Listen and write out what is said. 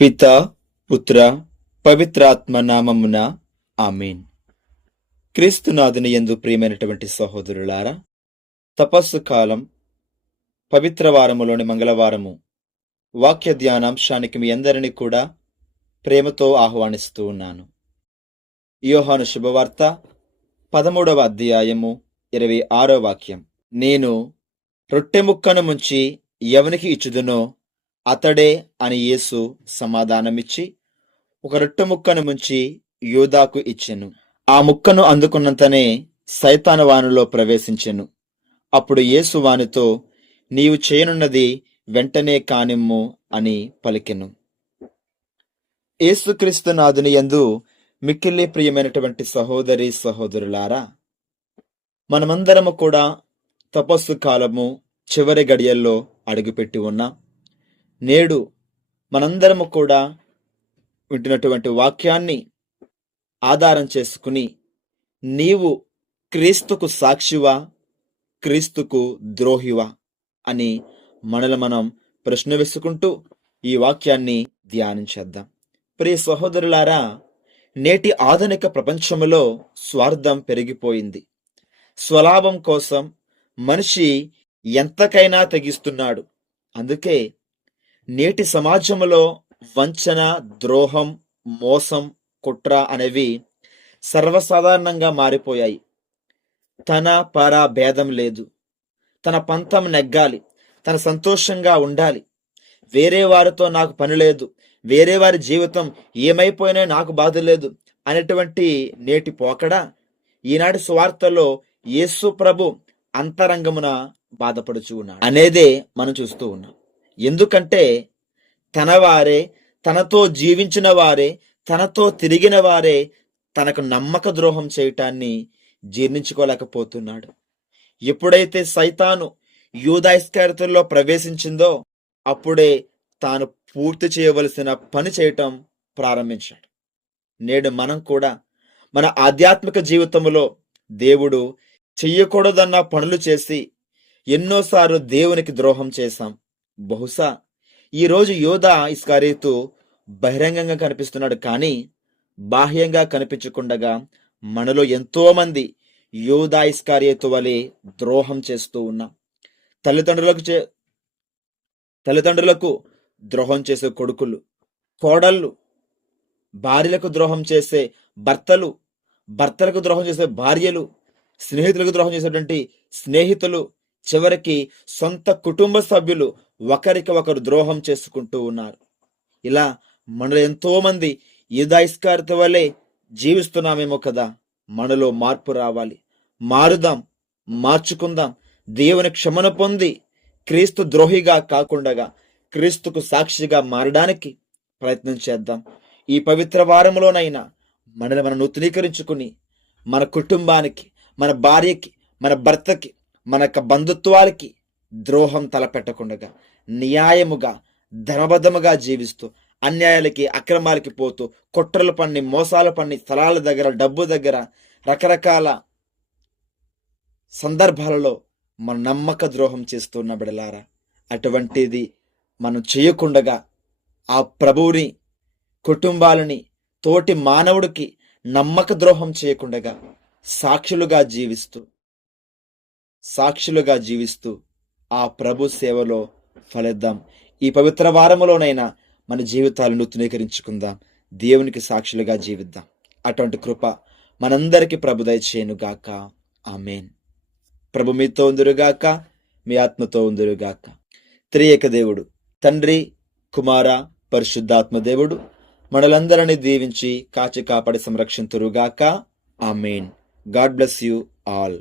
పిత పుత్ర పవిత్రాత్మ నామమున ఆమీన్. క్రీస్తునాథుని యందు ప్రియమైనటువంటి సహోదరులారా తపస్సు కాలం పవిత్ర వారములోని మంగళవారము వాక్య ధ్యానాంశానికి మీ అందరినీ కూడా ప్రేమతో ఆహ్వానిస్తూ ఉన్నాను. యోహాను శుభవార్త పదమూడవ అధ్యాయము ఇరవై ఆరో వాక్యం. నేను రొట్టె ముక్కను ముంచి ఎవనికి ఇచ్చుదునో అతడే అని యేసు సమాధానమిచ్చి ఒక రొట్టె ముక్కను ముంచి యూదాకు ఇచ్చెను. ఆ ముక్కను అందుకున్నంతనే సైతాను వానిలో ప్రవేశించెను. అప్పుడు యేసు వానితో నీవు చేయనున్నది వెంటనే కానిమ్ము అని పలికెను. యేసుక్రీస్తు నాదుని యందు మిక్కిలి ప్రియమైనటువంటి సహోదరి సహోదరులారా మనమందరము కూడా తపస్సు కాలము చివరి గడియల్లో అడుగుపెట్టి ఉన్నాం. నేడు మనందరము కూడా వింటున్నటువంటి వాక్యాన్ని ఆధారం చేసుకుని నీవు క్రీస్తుకు సాక్షివా క్రీస్తుకు ద్రోహివా అని మనల్ని మనం ప్రశ్న వేసుకుంటూ ఈ వాక్యాన్ని ధ్యానించేద్దాం ప్రియ సహోదరులారా నేటి ఆధునిక ప్రపంచంలో స్వార్థం పెరిగిపోయింది. స్వలాభం కోసం మనిషి ఎంతకైనా తెగిస్తున్నాడు. అందుకే నేటి సమాజంలో వంచన ద్రోహం మోసం కుట్ర అనేవి సర్వసాధారణంగా మారిపోయాయి. తన పరా భేదం లేదు. తన పంతం నెగ్గాలి. తన సంతోషంగా ఉండాలి. వేరే వారితో నాకు పని లేదు. వేరే వారి జీవితం ఏమైపోయినా నాకు బాధ లేదు అనేటువంటి నేటి పోకడ ఈనాటి సువార్తలో యేసు ప్రభు అంతరంగమున బాధపడుచు ఉన్నాడు. అనేదే మనం చూస్తూ ఉన్నాం. ఎందుకంటే తనవారే తనతో జీవించిన వారే తనతో తిరిగిన వారే తనకు నమ్మక ద్రోహం చేయటాన్ని జీర్ణించుకోలేకపోతున్నాడు. ఎప్పుడైతే సైతాను యూదాయిస్కారతుల్లో ప్రవేశించిందో అప్పుడే తాను పూర్తి చేయవలసిన పని చేయటం ప్రారంభించాడు. నేడు మనం కూడా మన ఆధ్యాత్మిక జీవితంలో దేవుడు చెయ్యకూడదన్న పనులు చేసి ఎన్నోసార్లు దేవునికి ద్రోహం చేశాం. బహుశా ఈరోజు యోధా ఇస్కారీతు బహిరంగంగా కనిపిస్తున్నాడు కానీ బాహ్యంగా కనిపించకుండగా మనలో ఎంతోమంది యోధా ఇస్కారియతు వలె ద్రోహం చేస్తూ ఉన్నాం తల్లిదండ్రులకు చే తల్లిదండ్రులకు ద్రోహం చేసే కొడుకులు కోడళ్ళు భార్యలకు ద్రోహం చేసే భర్తలు భర్తలకు ద్రోహం చేసే భార్యలు స్నేహితులకు ద్రోహం చేసేటువంటి స్నేహితులు చివరికి సొంత కుటుంబ సభ్యులు ఒకరికి ఒకరు ద్రోహం చేసుకుంటూ ఉన్నారు. ఇలా మనలో ఎంతోమంది మంది వలె వల్లే జీవిస్తున్నామేమో కదా. మనలో మార్పు రావాలి. మారుదాం మార్చుకుందాం. దేవుని క్షమణ పొంది క్రీస్తు ద్రోహిగా కాకుండా క్రీస్తుకు సాక్షిగా మారడానికి ప్రయత్నం చేద్దాం. ఈ పవిత్ర వారంలోనైనా మనల్ని మనం నూతనీకరించుకుని మన కుటుంబానికి మన భార్యకి మన భర్తకి మన యొక్క బంధుత్వాలకి ద్రోహం తలపెట్టకుండా న్యాయముగా ధనబద్ధముగా జీవిస్తూ అన్యాయాలకి అక్రమాలకి పోతూ కుట్రలు పన్ని మోసాలు పన్ని స్థలాల దగ్గర డబ్బు దగ్గర రకరకాల సందర్భాలలో మన నమ్మక ద్రోహం చేస్తున్న బిడలారా అటువంటిది మనం చేయకుండగా ఆ ప్రభువుని కుటుంబాలని తోటి మానవుడికి నమ్మక ద్రోహం చేయకుండగా సాక్షులుగా జీవిస్తూ సాక్షులుగా జీవిస్తూ ఆ ప్రభు సేవలో ఫలిద్దాం. ఈ పవిత్ర వారములోనైనా మన జీవితాలను నూతనీకరించుకుందాం. దేవునికి సాక్షులుగా జీవిద్దాం. అటువంటి కృప మనందరికీ ప్రభు దయచేయనుగాక. ఆమెన్. ప్రభు మీతో ఉందిరుగాక మీ ఆత్మతో ఉందిరుగాక. త్రియక దేవుడు తండ్రి కుమార పరిశుద్ధాత్మ దేవుడు మనలందరినీ దీవించి కాచి కాపాడి సంరక్షింతురుగాక. Amen. God bless you all.